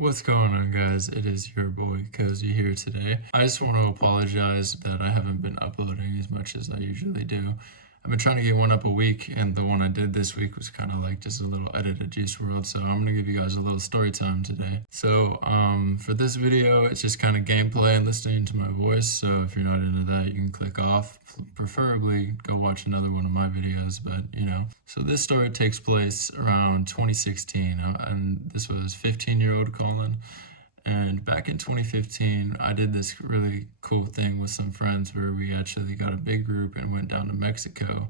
What's going on, guys? It is your boy Cozy here today. I just want to apologize that I haven't been uploading as much as I usually do. I've been trying to get one up a week, and the one I did this week was kind of like just a little edit of Juice WRLD, so I'm gonna give you guys a little story time today. So for this video, it's just kind of gameplay and listening to my voice, so if you're not into that, you can click off. Preferably go watch another one of my videos, but you know. So this story takes place around 2016, and this was 15-year-old Colin. And back in 2015, I did this really cool thing with some friends where we actually got a big group and went down to Mexico.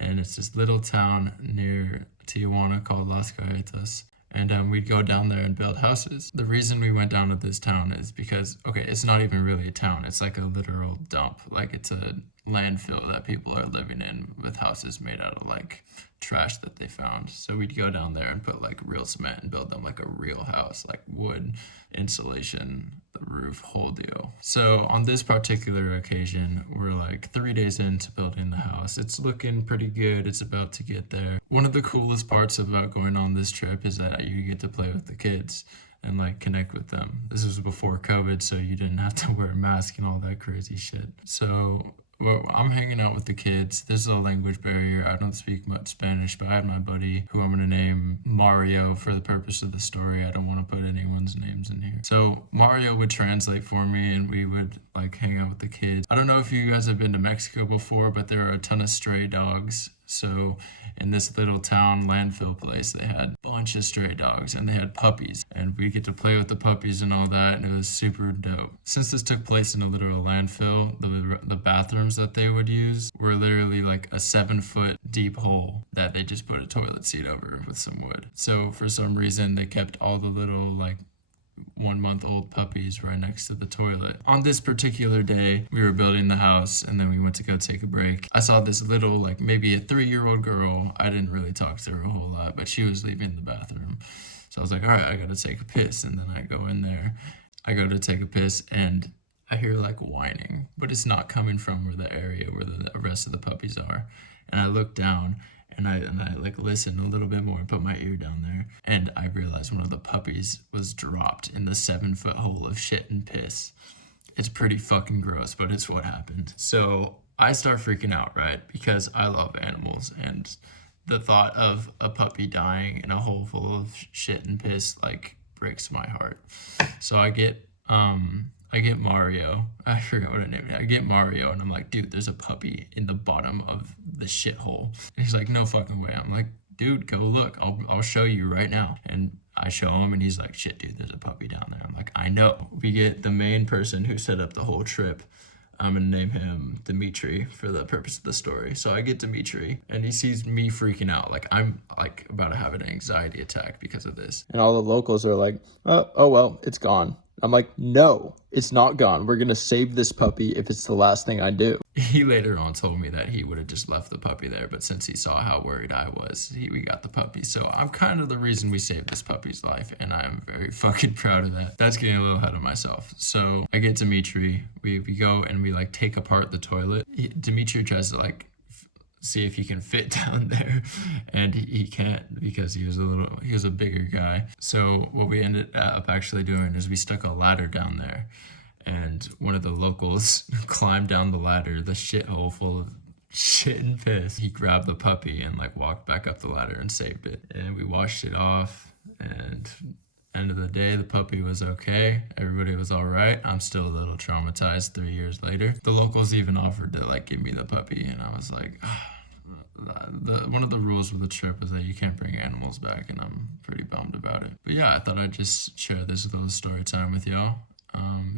And it's this little town near Tijuana called Las Galletas. And we'd go down there and build houses. The reason we went down to this town is because, okay, it's not even really a town. It's like a literal dump. Like it's a landfill that people are living in with houses made out of like trash that they found. So we'd go down there and put like real cement and build them like a real house, like wood, insulation, the roof, whole deal. So on this particular occasion, we're like 3 days into building the house. It's looking pretty good. It's about to get there. One of the coolest parts about going on this trip is that you get to play with the kids and like connect with them. This was before COVID, so you didn't have to wear a mask and all that crazy shit. So well, I'm hanging out with the kids. There's a language barrier. I don't speak much Spanish, but I have my buddy who I'm going to name Mario for the purpose of the story. I don't want to put anyone's names in here. So Mario would translate for me and we would like hang out with the kids. I don't know if you guys have been to Mexico before, but there are a ton of stray dogs. So in this little town landfill place, they had a bunch of stray dogs and they had puppies, and we get to play with the puppies and all that, and it was super dope. Since this took place in a literal landfill, the bathrooms that they would use were literally like a 7-foot deep hole that they just put a toilet seat over with some wood. So for some reason, they kept all the little like 1-month-old puppies right next to the toilet. On this particular day, we were building the house and then we went to go take a break. I saw this little, like maybe a 3-year-old girl. I didn't really talk to her a whole lot, but she was leaving the bathroom. So I was like, all right, I gotta take a piss. And then I go in there. I go to take a piss and I hear like whining, but it's not coming from where the area where the rest of the puppies are. And I look down and I like listen a little bit more and put my ear down there. And I realized one of the puppies was dropped in the 7-foot hole of shit and piss. It's pretty fucking gross, but it's what happened. So I start freaking out, right? Because I love animals, and the thought of a puppy dying in a hole full of shit and piss like breaks my heart. So I get Mario. I forgot what I named it. I get Mario and I'm like, dude, there's a puppy in the bottom of the shithole. And he's like, no fucking way. I'm like, dude, go look. I'll show you right now. And I show him and he's like, shit, dude, there's a puppy down there. I'm like, I know. We get the main person who set up the whole trip. I'm gonna name him Dimitri for the purpose of the story. So I get Dimitri and he sees me freaking out. Like I'm like about to have an anxiety attack because of this. And all the locals are like, oh well, it's gone. I'm like, no, it's not gone. We're gonna save this puppy if it's the last thing I do. He later on told me that he would have just left the puppy there, but since he saw how worried I was, we got the puppy. So I'm kind of the reason we saved this puppy's life, and I'm very fucking proud of that. That's getting a little ahead of myself. So I get Dimitri, we go and we like take apart the toilet. Dimitri tries to like see if he can fit down there, and he can't because he was a bigger guy. So what we ended up actually doing is we stuck a ladder down there, and one of the locals climbed down the ladder, the shithole full of shit and piss. He grabbed the puppy and like walked back up the ladder and saved it, and we washed it off, and end of the day, the puppy was okay. Everybody was all right. I'm still a little traumatized 3 years later. The locals even offered to like give me the puppy, and I was like, one of the rules of the trip is that you can't bring animals back, and I'm pretty bummed about it. But yeah, I thought I'd just share this little story time with y'all.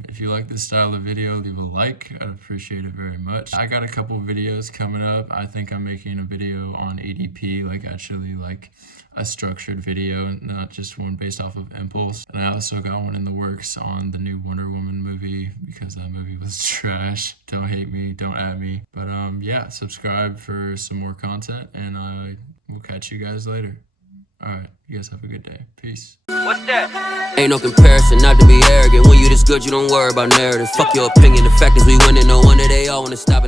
If you like this style of video, leave a like. I'd appreciate it very much. I got a couple videos coming up. I think I'm making a video on ADP, like actually like a structured video, not just one based off of impulse. And I also got one in the works on the new Wonder Woman movie because that movie was trash. Don't hate me, don't at me. But yeah, subscribe for some more content, and we'll catch you guys later. All right, you guys have a good day. Peace. What's that? Ain't no comparison, not to be arrogant. When you this good, you don't worry about narrative. Fuck your opinion, the fact is we winning. No wonder they all wanna stop it.